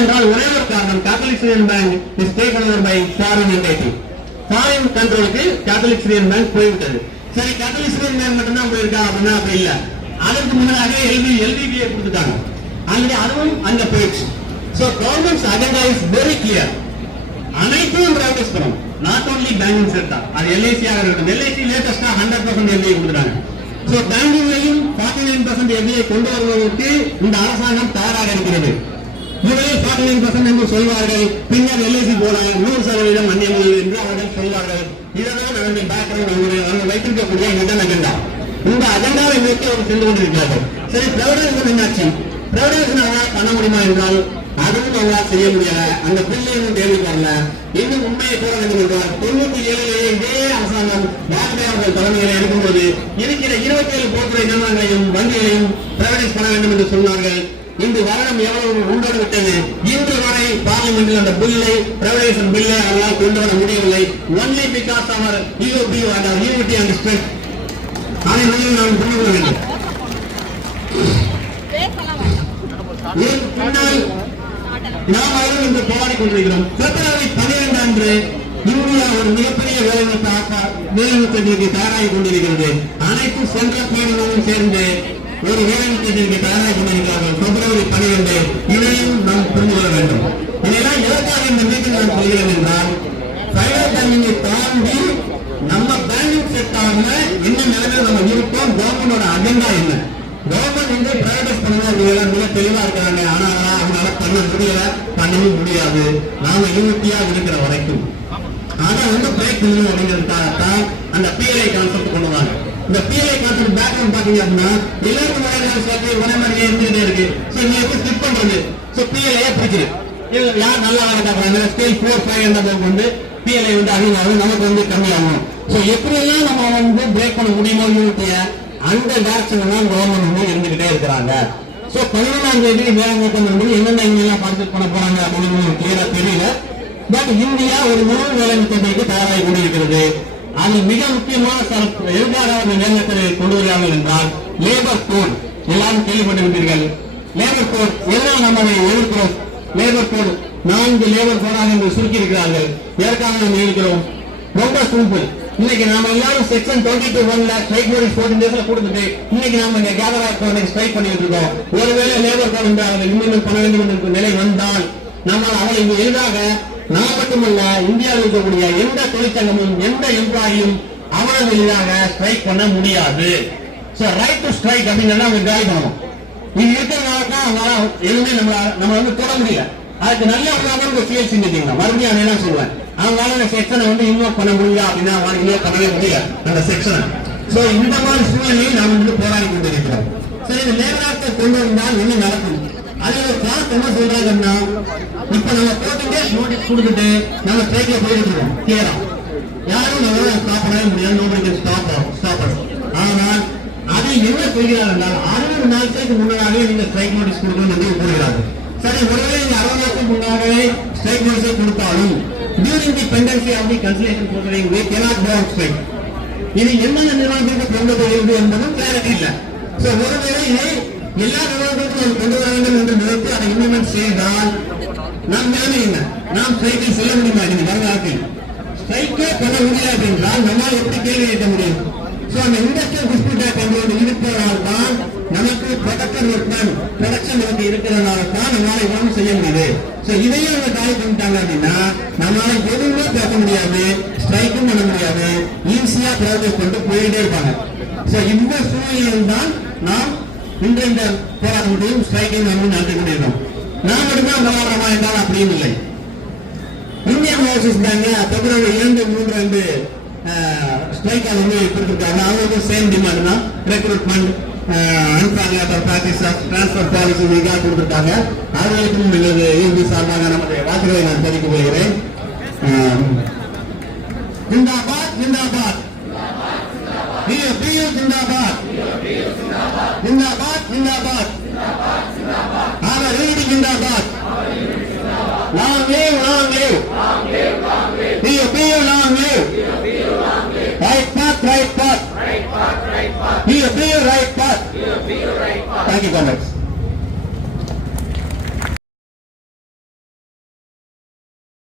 என்றால் ஒரே ஒரு காரணம், Catholic Syrian Bank is taken over by foreign entity. Foreign கண்ட்ரோலுக்கு கேத்தலிக் சிரியன் பேங்க் போய்விட்டது. சரி, கேத்தலிக் சிரியன் பேங்க் மட்டும் தான் போயிருக்கா அப்படின்னா அப்படி இல்ல. அதுக்கு முன்னாடி எல்டிபிஏ கொடுத்துட்டாங்க. ஆல்ரெடி அதுவும் அங்க போயிடுச்சு. So governments agenda is very clear. அனைத்தையும் பிரைவேடைஸ் பண்ணணும். Not only banking sector. அது எல்ஐசி ஆக இருக்கட்டும். எல்ஐசி லேட்டஸ்டா 100% எல்ஐ கொடுத்துட்டாங்க. சோ பேங்கிங்லையும் 49% எல்ஐ கொண்டு வருவதற்கு இந்த அரசாங்கம் தயாராக இருக்கிறது. முதலில் 49% என்று சொல்வார்கள், பின்னர் எல்ஐசி போல 100% அந்நியமொழி என்று அவர்கள் சொல்வார்கள். இதுதான் நம்முடைய பேக்ரவுண்ட் வைத்திருக்கக்கூடிய இடன் அஜெண்டா. இந்த அஜெண்டாவை நோக்கி அவர் சென்று கொண்டிருக்கிறார்கள். சரி, பிரைவேடைசேஷன் என்னாச்சு? பிரைவேடைசேஷன் அவரால் பண்ண முடியுமா என்றால் அதுவும் அவரால் செய்ய முடியல. அந்த பிள்ளையும் தேவை வரல. இன்னும் உண்மையை கூற வேண்டும் என்றால் 97 இதே அரசாங்கம் வாஜ்பாய் அவர்கள் தலைமையில் இருக்கும்போது இருக்கிற 27 போக்குவரத்து நிறுவனங்களையும் வங்கிகளையும் பிரைவேடைஸ் பண்ண வேண்டும் என்று சொன்னார்கள். இந்த வருடம் எவ்வளவு உண்டோடு விட்டது. இன்று வரை பார்லிமெண்டில் அந்த பில்லை, பிரைவேடைசேஷன் பில்லை அவர்களால் கொண்டு வர முடியவில்லை. Only because our unity and strength. அதை நாம் புரிந்து கொள்ள வேண்டும். நாம் அவர்கள் இன்று போராடி கொண்டிருக்கிறோம். பிப்ரவரி 12 அன்று இந்தியா ஒரு மிகப்பெரிய வேலைநிறுத்தத்திற்கு தயாராகி கொண்டிருக்கிறது. அனைத்து சென்ட்ரல் மாநிலங்களும் சேர்ந்து ஒரு வேலைநிறுத்தத்திற்கு தயாராகி கொண்டிருக்கிறார்கள். பிப்ரவரி 12 இதையும் நாம் புரிந்து கொள்ள வேண்டும். இதெல்லாம் எதற்காக இந்த மீட்டிங் நான் சொல்கிறேன் என்றால், பிரைவேட் பேங்கிங்கை தாண்டி நம்ம பேங்கிங் செக்டார்ல என்ன நிலைமையில் நம்ம இருக்கோம், கவர்மெண்டோட அஜெண்டா என்ன. கவர்மெண்ட் வந்து பிரைவேடைஸ் பண்ணுவாங்க, மிக தெளிவா இருக்கிறாங்க. ஆனா அவங்களால பண்ண முடியல, பண்ணவும் முடியாது. நாம யூனிட்டியா இருக்கிற வரைக்கும் ஆனா வந்து பிரேக் பண்ணணும் அப்படிங்கிறதுக்காகத்தான் அந்த பிஎல்ஐ கான்செப்ட் கொண்டு வந்தாங்க. இந்த பிஎல்ஐ கான்செப்ட் பேக்ரவுண்ட் பாத்தீங்க அப்படின்னா எல்லாருக்கும் ஒரே மாதிரியே இருந்துகிட்டே இருக்கு. சோ நீங்க எப்படி ஸ்கிப் பண்றது? சோ பிஎல்ஐ பிடிச்சிருக்கு. யார் நல்லா வேலை பார்க்கறாங்க, ஸ்கேல் 4, 5 என்ற வந்து பிஎல்ஐ வந்து அதிகமாகும், நமக்கு வந்து கம்மியாகும். சோ எப்படியெல்லாம் நம்ம வந்து பிரேக் பண்ண முடியுமோ யூனிட்டிய, அந்த டைரக்ஷன் தான் கவர்மெண்ட் வந்து இருந்துகிட்டே இருக்கிறாங்க. சோ 11ஆம் தேதி வேலைநிறுத்தம் என்பது என்னென்ன எங்கெல்லாம் பார்ட்டிசிபேட் பண்ண போறாங்க அப்படின்னு கிளியரா தெரியல. பட் இந்தியா ஒரு முழு வேலைநிறுத்தத்திற்கு தயாராகி கொண்டிருக்கிறது. அது மிக முக்கியமான எதிர்கால வேலைநிறுத்தத்தை கொண்டு வருகிறார்கள் என்றால் லேபர் கோட். எல்லாரும் கேள்விப்பட்டிருப்பீர்கள். லேபர் கோட் எல்லாம் நம்ம எதிர்க்கிறோம். லேபர் கோட் 4 லேபர் கோடாக என்று சுருக்கி இருக்கிறார்கள். எதற்காக நம்ம இருக்கிறோம்? ரொம்ப சிம்பிள். இன்னைக்கு நாம எல்லாரும் செக்ஷன் 22(1) ஸ்ட்ரைக் நோட்டீஸ் 14 டேஸ்ல கொடுத்துட்டு இன்னைக்கு நாம இங்க கேதர் ஸ்ட்ரைக் பண்ணிட்டு இருக்கோம். ஒருவேளை லேபர் கோட் என்று அவர்கள் இம்ப்ளிமெண்ட் பண்ண வேண்டும் என்ற நிலை வந்தால் நம்மால் அவரை எளிதாக, நான் மட்டுமல்ல இந்தியாவில் இருக்கக்கூடிய எந்த தொழிற்சங்கமும் எந்த எம்ப்ளாயும் அவர்கள் எளிதாக ஸ்ட்ரைக் பண்ண முடியாது. ரைட் டு ஸ்ட்ரைக் அப்படின்னு அவங்க காலி பண்ணணும். இது இருக்கிறதுனால தான் அவங்களால எதுவுமே நம்ம வந்து தொட முடியல. அதுக்கு நல்ல உதாரணம் சிஎல்சி மீட்டிங் தான். மறுபடியும் அதை என்ன சொல்லுவேன், அவங்களால அந்த செக்ஷனை வந்து இன்வால்வ் பண்ண முடியல அப்படின்னா இன்வால்வ் பண்ணவே முடியல அந்த செக்ஷனை. சோ இந்த மாதிரி சூழ்நிலையை நாம் வந்து போராடி கொண்டிருக்கிறோம். சரி, இந்த லேபர் ஆக்டை கொண்டு வந்தால் என்ன நடக்கும்? அதுல கிளாஸ் என்ன சொல்றாங்கன்னா, இப்ப நம்ம 14 days நோட்டீஸ் கொடுத்துட்டு நம்ம ஸ்ட்ரைக்ல போயிட்டு இருக்கோம். கிளியரா யாரும் நம்ம ஸ்டாப் பண்ணவே முடியாது. Nobody stop. ஆனால் அது என்ன சொல்கிறார் என்றால் 60 நாட்களுக்கு முன்னதாகவே நீங்க ஸ்ட்ரைக் நோட்டீஸ் கொடுக்கணும் என்று கூறுகிறார்கள். சரி, ஒருவேளை நீங்க 60 நாட்களுக்கு முன்னாகவே ஸ்ட்ரைக் நோட்டீஸை கொடுத்தாலும் during the pendency of the cancellation proceeding we cannot go on strike. இது எந்தெந்த நிறுவனத்திற்கு கொண்டு போகிறது என்பதும் கிளாரிட்டி இல்ல. சோ ஒருவேளை இதை எல்லா நிறுவனங்களுக்கும் கொண்டு வர வேண்டும் என்று நினைத்து அதை இம்ப்ளிமெண்ட் செய்தால் நாம் நிலைமை என்ன? நாம் ஸ்ட்ரைக்கில் செல்ல முடியுமா? இது வருங்காலத்தில் ஸ்ட்ரைக்கே பண்ண முடியாது என்றால் நம்மால் எப்படி கேள்வி கேட்க முடியும்? சோ அந்த இண்டஸ்ட்ரியல் டிஸ்பியூட் ஆக்ட் என்பது இருப்பதால் தான் நமக்கு ப்ரொடக்ஷன் நமக்கு இருக்கிறதுனால தான் நம்மளால இவ்வளவு செய்ய முடியுது. சோ இதையும் அவங்க காலி பண்ணிட்டாங்க அப்படின்னா நம்மளால எதுவுமே பேச முடியாது, ஸ்ட்ரைக்கும் பண்ண முடியாது, ஈஸியா ப்ராசஸ் பண்ணிட்டு போயிட்டே இருப்பாங்க. சோ இந்த சூழ்நிலையில் தான் நாம் இந்த போராட்டத்தையும் ஸ்ட்ரைக்கையும் நம்ம நடத்தி கொண்டிருக்கோம். நாம் மட்டும்தான் போராடுறோமா என்றால் அப்படியும் இல்லை. Indian Overseas Bank February 2, 3 strike வந்து கொடுத்திருக்காங்க. அவங்களுக்கு சேம் டிமாண்ட் தான், recruitment, unparliamentary practice of transfer policy நீங்க கொடுத்திருக்காங்க. அவர்களுக்கும் எங்களது யூபி சார்பாக நம்முடைய வாக்குகளை நான் தெரிவித்துக் கொள்கிறேன். Zindabad zindabad, zindabad zindabad zindabad, our unity zindabad. Long live, long live. PU, long live. Right path, right path. PU, right path. Thank you, comrades.